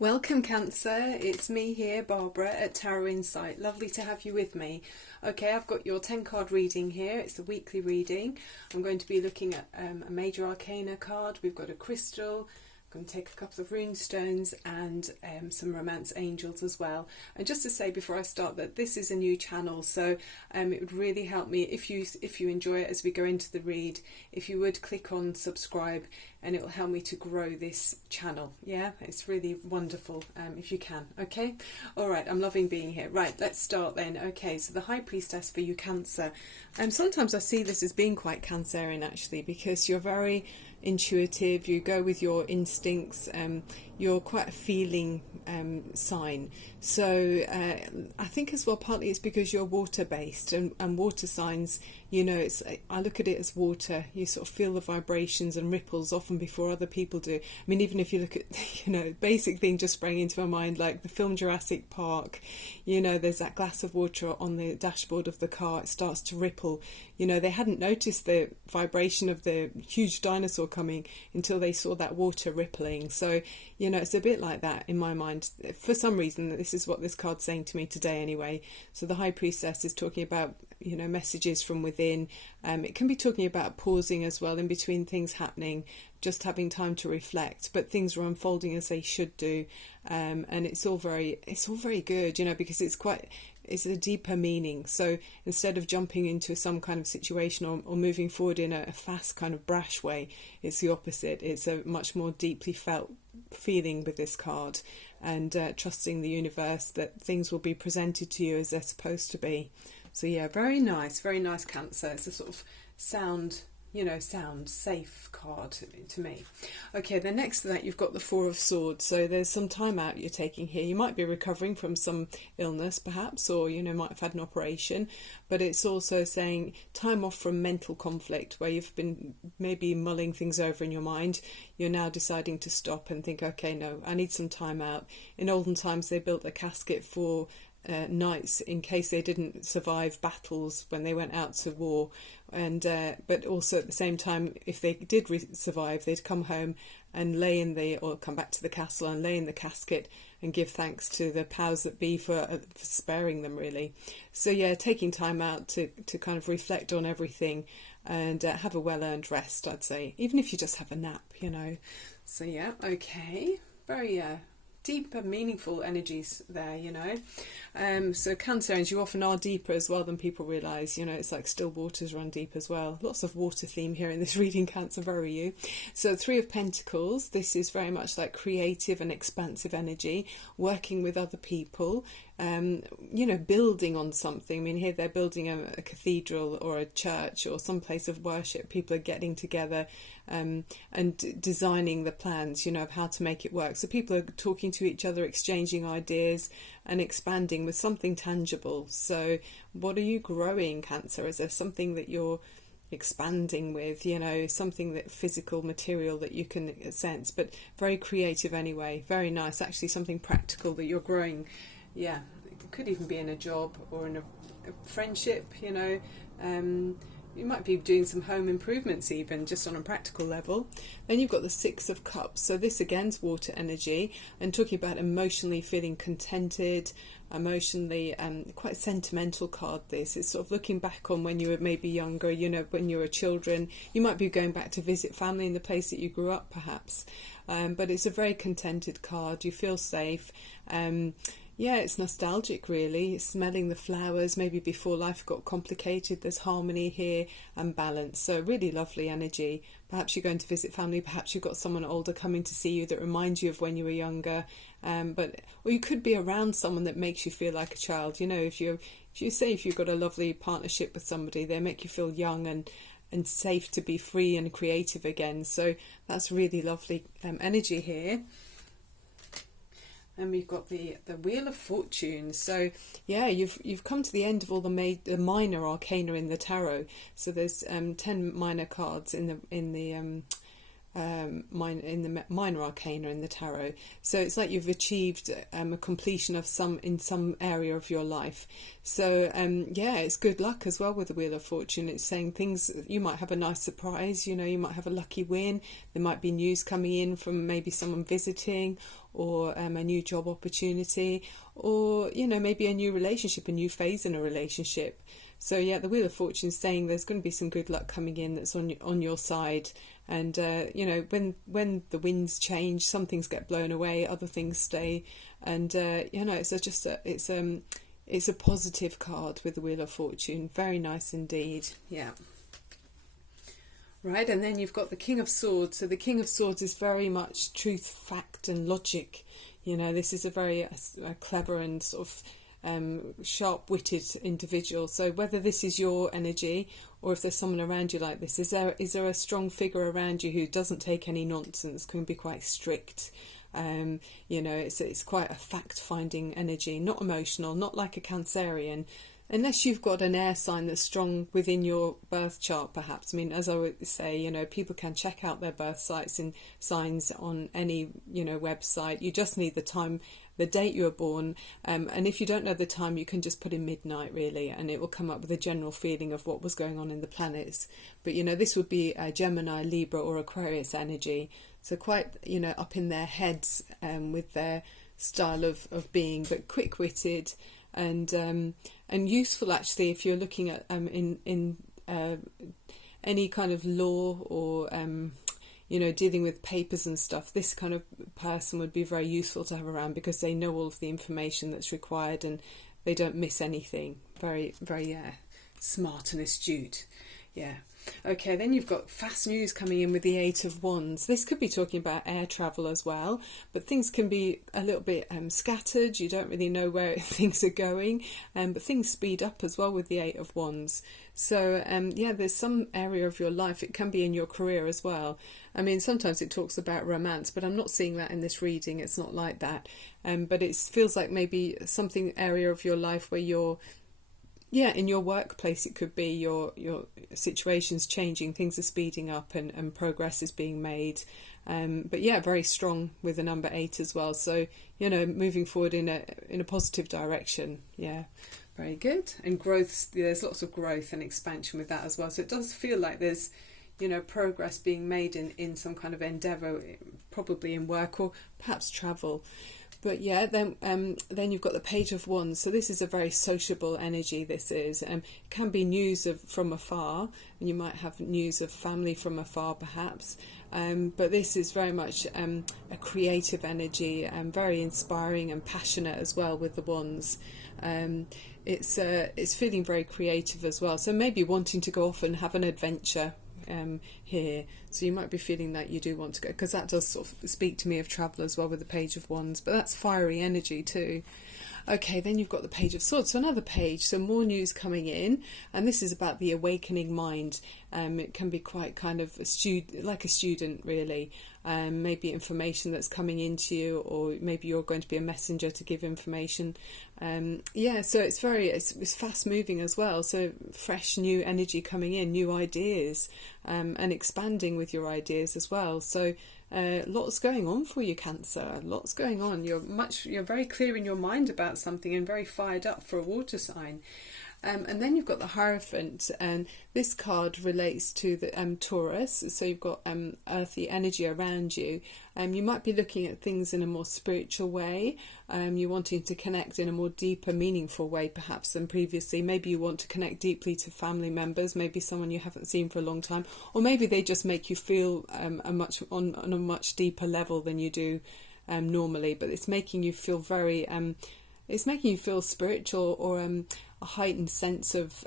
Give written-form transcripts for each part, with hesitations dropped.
Welcome, Cancer. It's me here, Barbara, at Tarot Insight. Lovely to have you with me. Okay, I've got your 10 card reading here. It's a weekly reading. I'm going to be looking at a major arcana card. We've got a crystal. I'm going to take a couple of rune stones and some romance angels as well. And just to say before I start that this is a new channel, so it would really help me if you enjoy it as we go into the read, if you would click on subscribe, and it will help me to grow this channel. Yeah, it's really wonderful if you can. Okay, all right, I'm loving being here. Right, let's start then. Okay, so the High Priestess for you, Cancer. Sometimes I see this as being quite Cancerian actually, because you're very intuitive, you go with your instincts, you're quite a feeling sign. So I think as well partly it's because you're water based, and water signs, you know, I look at it as water. You sort of feel the vibrations and ripples often before other people do. I mean, even if you look at, you know, basic thing just sprang into my mind, like the film Jurassic Park, you know, there's that glass of water on the dashboard of the car, it starts to ripple. You know, they hadn't noticed the vibration of the huge dinosaur coming until they saw that water rippling. So, you know, it's a bit like that in my mind. For some reason, this is what this card's saying to me today anyway. So the High Priestess is talking about, you know, messages from within. It can be talking about pausing as well in between things happening, just having time to reflect, but things are unfolding as they should do. And it's all very good, you know, because it's a deeper meaning. So instead of jumping into some kind of situation or moving forward in a fast kind of brash way, it's the opposite. It's a much more deeply felt feeling with this card, and trusting the universe that things will be presented to you as they're supposed to be. So yeah, very nice, Cancer. It's a sort of sound safe card to me. Okay, then next to that you've got the Four of Swords. So there's some time out you're taking here. You might be recovering from some illness perhaps, or you know, might have had an operation, but it's also saying time off from mental conflict where you've been maybe mulling things over in your mind. You're now deciding to stop and think, okay, no, I need some time out. In olden times they built a casket for knights in case they didn't survive battles when they went out to war, and but also at the same time, if they did survive, they'd come home and or come back to the castle and lay in the casket and give thanks to the powers that be for sparing them, really. So yeah, taking time out to kind of reflect on everything and have a well-earned rest, I'd say, even if you just have a nap, you know. So yeah, okay, very deeper, meaningful energies there, you know. So Cancerians, you often are deeper as well than people realise. You know, it's like still waters run deep as well. Lots of water theme here in this reading, Cancer, very you. So Three of Pentacles, this is very much like creative and expansive energy, working with other people, you know, building on something. I mean, here they're building a cathedral or a church or some place of worship. People are getting together and designing the plans, you know, of how to make it work. So people are talking to each other, exchanging ideas and expanding with something tangible. So what are you growing, Cancer? Is there something that you're expanding with, you know, something that physical material that you can sense, but very creative anyway? Very nice. Actually something practical that you're growing. Yeah, it could even be in a job or in a friendship, you know. You might be doing some home improvements even, just on a practical level. Then you've got the Six of Cups. So this again is water energy, and talking about emotionally feeling contented, emotionally quite sentimental card this. It's sort of looking back on when you were maybe younger, you know, when you were children. You might be going back to visit family in the place that you grew up perhaps. But it's a very contented card. You feel safe. Yeah, it's nostalgic really. It's smelling the flowers, maybe before life got complicated. There's harmony here and balance. So really lovely energy. Perhaps you're going to visit family, perhaps you've got someone older coming to see you that reminds you of when you were younger. Or you could be around someone that makes you feel like a child. You know, if you've got a lovely partnership with somebody, they make you feel young and safe to be free and creative again. So that's really lovely energy here. And we've got the Wheel of Fortune. So yeah, you've come to the end of all the minor arcana in the tarot. So there's 10 minor cards in the minor arcana in the tarot. So it's like you've achieved a completion of some area of your life. So yeah, it's good luck as well with the Wheel of Fortune. It's saying things, you might have a nice surprise, you know, you might have a lucky win. There might be news coming in from maybe someone visiting, or a new job opportunity, or, you know, maybe a new relationship, a new phase in a relationship. So yeah, the Wheel of Fortune is saying there's going to be some good luck coming in that's on your side. And you know, when the winds change, some things get blown away, other things stay. And you know, it's a positive card with the Wheel of Fortune. Very nice indeed. Yeah. Right, and then you've got the King of Swords. So the King of Swords is very much truth, fact and logic. You know, this is a very clever and sort of sharp-witted individual. So whether this is your energy, or if there's someone around you like this, is there a strong figure around you who doesn't take any nonsense, can be quite strict? You know, it's quite a fact-finding energy, not emotional, not like a Cancerian. Unless you've got an air sign that's strong within your birth chart, perhaps. I mean, as I would say, you know, people can check out their birth signs on any, you know, website. You just need the time, the date you were born. And if you don't know the time, you can just put in midnight, really, and it will come up with a general feeling of what was going on in the planets. But, you know, this would be a Gemini, Libra or Aquarius energy. So quite, you know, up in their heads with their style of being, but quick-witted. And useful, actually, if you're looking at in any kind of law, or you know, dealing with papers and stuff. This kind of person would be very useful to have around, because they know all of the information that's required and they don't miss anything. Very, very smart and astute. Yeah. Okay, then you've got fast news coming in with the Eight of Wands. This could be talking about air travel as well, but things can be a little bit scattered. You don't really know where things are going, but things speed up as well with the Eight of Wands. So yeah, there's some area of your life, it can be in your career as well. I mean, sometimes it talks about romance, but I'm not seeing that in this reading. It's not like that. But it feels like maybe something area of your life where you're, yeah, in your workplace, it could be your situation's changing, things are speeding up, and progress is being made. But yeah, very strong with the number 8 as well. So, you know, moving forward in a positive direction. Yeah, very good. And growth, there's lots of growth and expansion with that as well. So it does feel like there's, you know, progress being made in some kind of endeavour, probably in work or perhaps travel. But yeah, then you've got the Page of Wands. So this is a very sociable energy. This is it can be news from afar, and you might have news of family from afar, perhaps. But this is very much a creative energy, very inspiring and passionate as well with the Wands. It's feeling very creative as well. So maybe wanting to go off and have an adventure here. So you might be feeling that you do want to go, because that does sort of speak to me of travel as well with the Page of Wands, but that's fiery energy too. Okay, then you've got the Page of Swords, so another page, so more news coming in, and this is about the awakening mind. It can be quite kind of like a student, really. Maybe information that's coming into you, or maybe you're going to be a messenger to give information. Yeah, so it's fast moving as well, so fresh new energy coming in, new ideas, and expanding with your ideas as well. So lots going on for you, Cancer. Lots going on. You're very clear in your mind about something and very fired up for a water sign. And then you've got the Hierophant, and this card relates to the Taurus. So you've got earthy energy around you. You might be looking at things in a more spiritual way. You're wanting to connect in a more deeper, meaningful way, perhaps, than previously. Maybe you want to connect deeply to family members, maybe someone you haven't seen for a long time, or maybe they just make you feel on a much deeper level than you do normally. But it's making you feel very. It's making you feel spiritual, or a heightened sense of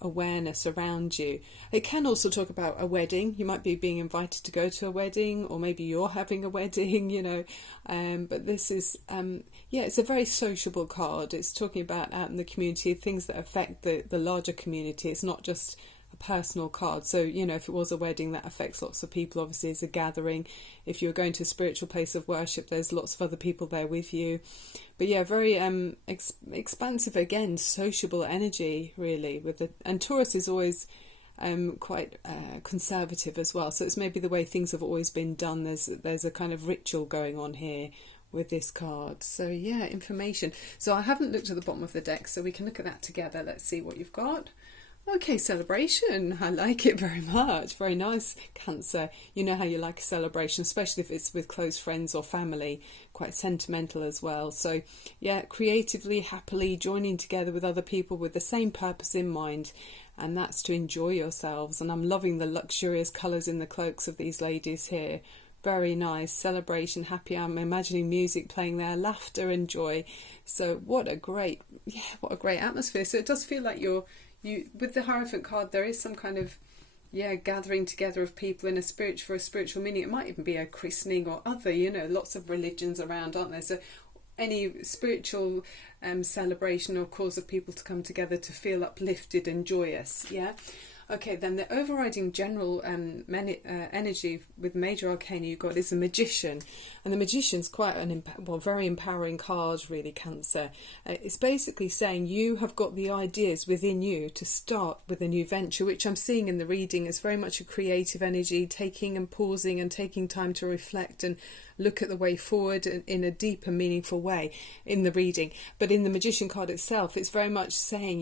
awareness around you. It can also talk about a wedding. You might be being invited to go to a wedding, or maybe you're having a wedding, you know. But this is, yeah, it's a very sociable card. It's talking about out in the community, things that affect the larger community. It's not just a personal card. So, you know, if it was a wedding, that affects lots of people. Obviously, it's a gathering. If you're going to a spiritual place of worship, there's lots of other people there with you. But yeah, very expansive, again, sociable energy, really. And Taurus is always quite conservative as well. So it's maybe the way things have always been done. There's a kind of ritual going on here with this card. So yeah, information. So I haven't looked at the bottom of the deck, so we can look at that together. Let's see what you've got. Okay, celebration. I like it very much. Very nice, Cancer. You know how you like a celebration, especially if it's with close friends or family. Quite sentimental as well. So yeah, creatively, happily joining together with other people with the same purpose in mind, and that's to enjoy yourselves. And I'm loving the luxurious colours in the cloaks of these ladies here. Very nice. Celebration, happy. I'm imagining music playing there, laughter and joy. So what a great atmosphere. So it does feel like you with the Hierophant card, there is some kind of gathering together of people in for a spiritual meaning. It might even be a christening or other, lots of religions around, aren't there? So any spiritual celebration or cause of people to come together to feel uplifted and joyous. Yeah. Okay, then the overriding general energy with major arcana you've got is the Magician. And the Magician's quite very empowering card, really, Cancer. It's basically saying you have got the ideas within you to start with a new venture, which I'm seeing in the reading is very much a creative energy, taking and pausing and taking time to reflect and look at the way forward in a deeper, meaningful way in the reading. But in the Magician card itself, it's very much saying,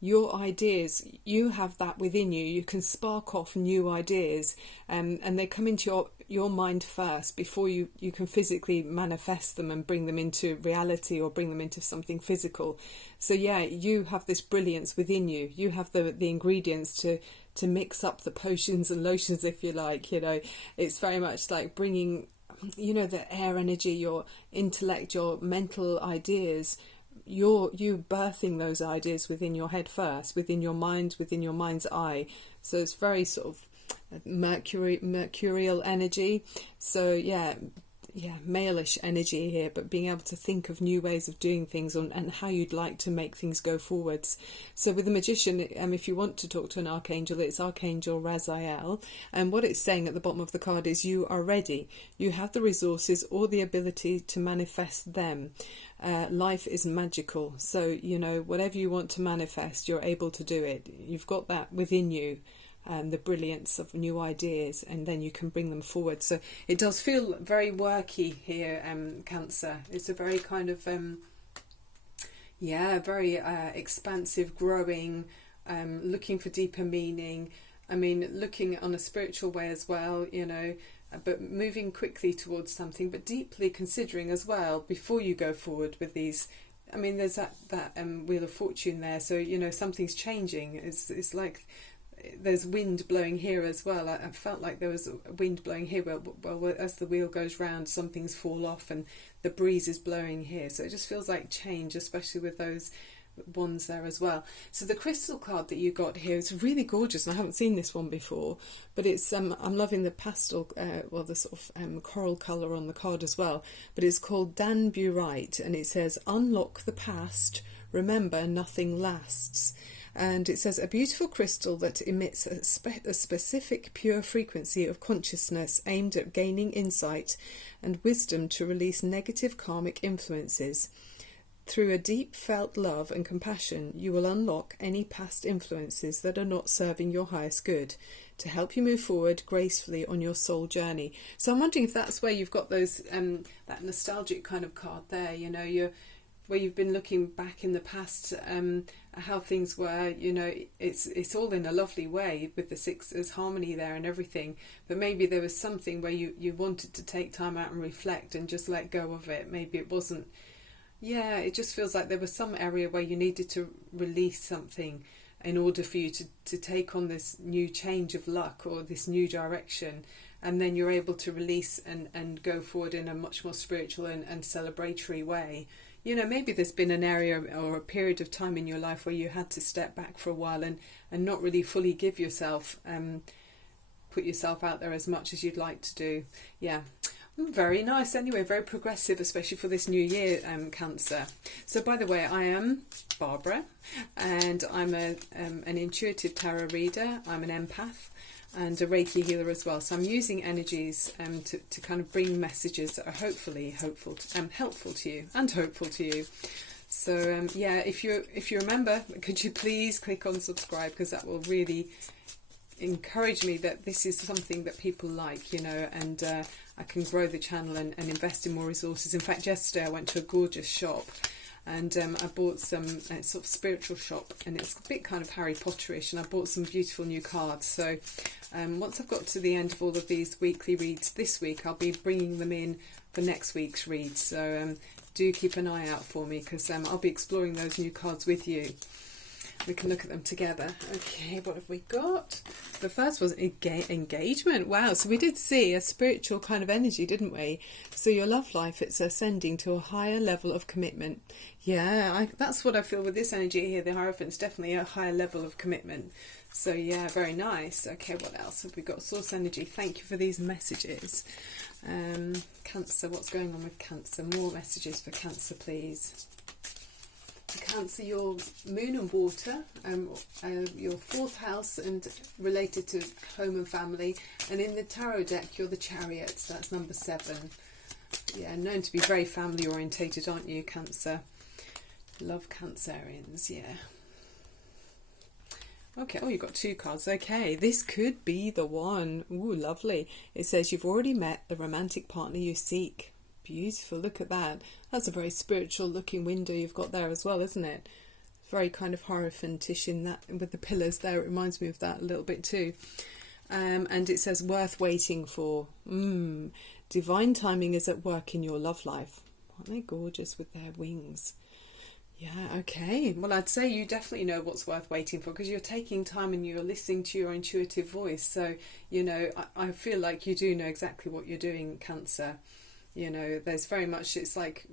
your ideas, you have that within you. You can spark off new ideas, and they come into your mind first before you can physically manifest them and bring them into reality or bring them into something physical. So yeah, you have this brilliance within you. You have the ingredients to mix up the potions and lotions, if you like. It's very much like bringing the air energy, your intellect, your mental ideas, you birthing those ideas within your head first, within your mind, within your mind's eye. So it's very sort of mercurial energy. So yeah, male-ish energy here, but being able to think of new ways of doing things and how you'd like to make things go forwards. So with the Magician, if you want to talk to an archangel, it's Archangel Raziel, and what it's saying at the bottom of the card is you are ready. You have the resources or the ability to manifest them. Life is magical, so whatever you want to manifest, you're able to do it. You've got that within you. The brilliance of new ideas, and then you can bring them forward. So it does feel very worky here, Cancer. It's a very kind of very expansive, growing, looking for deeper meaning. Looking on a spiritual way as well, but moving quickly towards something, but deeply considering as well before you go forward with these. There's that Wheel of Fortune there, so something's changing. It's like there's wind blowing here as well. I felt like there was wind blowing here, well, as the wheel goes round, some things fall off and the breeze is blowing here. So it just feels like change, especially with those wands there as well. So the crystal card that you got here is really gorgeous, and I haven't seen this one before, but it's I'm loving the pastel, the sort of coral colour on the card as well. But it's called Danburite, and it says, unlock the past, remember nothing lasts. And it says, a beautiful crystal that emits a specific pure frequency of consciousness aimed at gaining insight and wisdom to release negative karmic influences. Through a deep felt love and compassion, you will unlock any past influences that are not serving your highest good to help you move forward gracefully on your soul journey. So I'm wondering if that's where you've got those that nostalgic kind of card there, where you've been looking back in the past, how things were, it's all in a lovely way with the sixes harmony there and everything, but maybe there was something where you wanted to take time out and reflect and just let go of it. Maybe it wasn't, it just feels like there was some area where you needed to release something in order for you to take on this new change of luck or this new direction, and then you're able to release and go forward in a much more spiritual and celebratory way. Maybe there's been an area or a period of time in your life where you had to step back for a while and not really fully give yourself, put yourself out there as much as you'd like to do. Yeah, very nice. Anyway, very progressive, especially for this new year, Cancer. So, by the way, I am Barbara, and I'm an intuitive tarot reader. I'm an empath and a Reiki healer as well. So I'm using energies to kind of bring messages that are hopefully helpful to you and hopeful to you. So if you remember, could you please click on subscribe, because that will really encourage me that this is something that people like, you know, and I can grow the channel and invest in more resources. In fact, yesterday I went to a gorgeous shop and I bought some sort of spiritual shop, and it's a bit kind of Harry Potterish, and I bought some beautiful new cards. So once I've got to the end of all of these weekly reads this week, I'll be bringing them in for next week's read. So do keep an eye out for me, because I'll be exploring those new cards with you. We can look at them together. Okay, what have we got? The first was engagement. Wow, so we did see a spiritual kind of energy, didn't we? So your love life, it's ascending to a higher level of commitment. Yeah, that's what I feel with this energy here. The Hierophant's definitely a higher level of commitment. So yeah, very nice. Okay, what else have we got? Source energy. Thank you for these messages. Cancer, what's going on with Cancer? More messages for Cancer, please. Cancer, your moon and water, your fourth house and related to home and family, and in the tarot deck you're the Chariot, so that's number 7. Yeah, known to be very family orientated, aren't you, Cancer? Love Cancerians, yeah. Okay, oh, you've got 2 cards. Okay, this could be the one. Ooh, lovely. It says you've already met the romantic partner you seek. Beautiful, look at that. That's a very spiritual looking window you've got there as well, isn't it? Very kind of Hierophantish in that, with the pillars there. It reminds me of that a little bit too. And it says worth waiting for. Divine timing is at work in your love life. Aren't they gorgeous with their wings? Yeah, okay. Well, I'd say you definitely know what's worth waiting for, because you're taking time and you're listening to your intuitive voice. So, you know, I feel like you do know exactly what you're doing, Cancer. You know, there's very much, it's like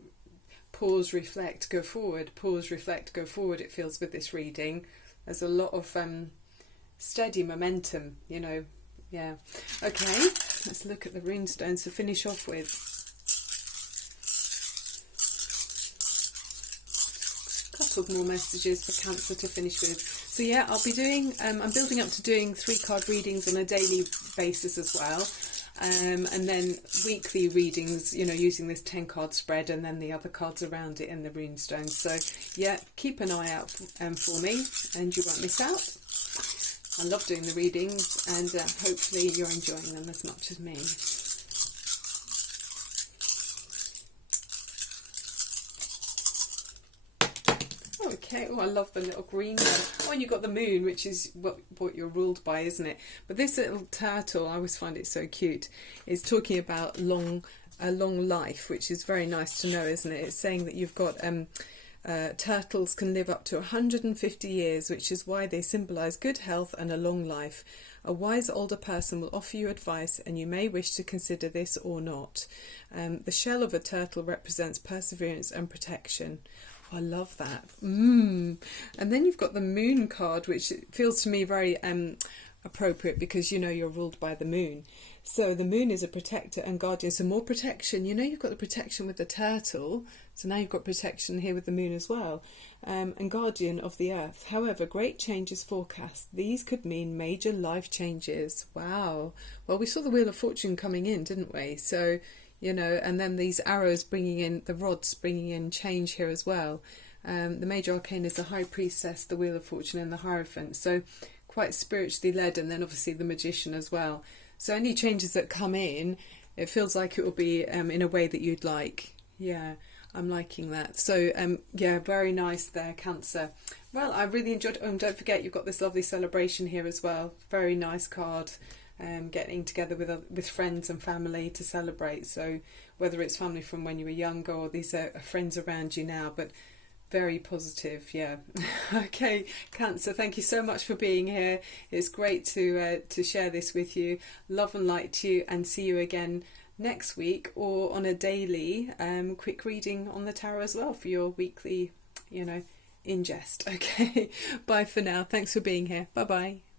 pause, reflect, go forward, pause, reflect, go forward, it feels with this reading. There's a lot of steady momentum, you know, yeah. Okay, let's look at the runestones to finish off with. A couple of more messages for Cancer to finish with. So yeah, I'll be doing, I'm building up to doing 3 card readings on a daily basis as well. And then weekly readings, you know, using this 10 card spread, and then the other cards around it in the runestones. So yeah, keep an eye out for me, and you won't miss out. I love doing the readings, and hopefully you're enjoying them as much as me. Okay, oh, I love the little green one. Oh, and you've got the moon, which is what you're ruled by, isn't it? But this little turtle, I always find it so cute, is talking about a long life, which is very nice to know, isn't it? It's saying that you've got turtles can live up to 150 years, which is why they symbolise good health and a long life. A wise older person will offer you advice, and you may wish to consider this or not. The shell of a turtle represents perseverance and protection. I love that. And then you've got the moon card, which feels to me very appropriate, because, you know, you're ruled by the moon. So the moon is a protector and guardian. So more protection. You know, you've got the protection with the turtle. So now you've got protection here with the moon as well. And guardian of the earth. However, great changes forecast. These could mean major life changes. Wow. Well, we saw the Wheel of Fortune coming in, didn't we? So, you know, and then these arrows bringing in, the rods bringing in change here as well. The major arcane is the High Priestess, the Wheel of Fortune, and the Hierophant. So quite spiritually led, and then obviously the Magician as well. So any changes that come in, it feels like it will be in a way that you'd like. Yeah, I'm liking that. So yeah, very nice there, Cancer. Well, I really enjoyed it. And don't forget, you've got this lovely celebration here as well. Very nice card. Getting together with friends and family to celebrate. So whether it's family from when you were younger, or these are friends around you now, but very positive. Yeah. Okay, Cancer, thank you so much for being here. It's great to share this with you. Love and light to you, and see you again next week, or on a daily quick reading on the tarot as well for your weekly, you know, ingest. Okay, bye for now. Thanks for being here. Bye bye.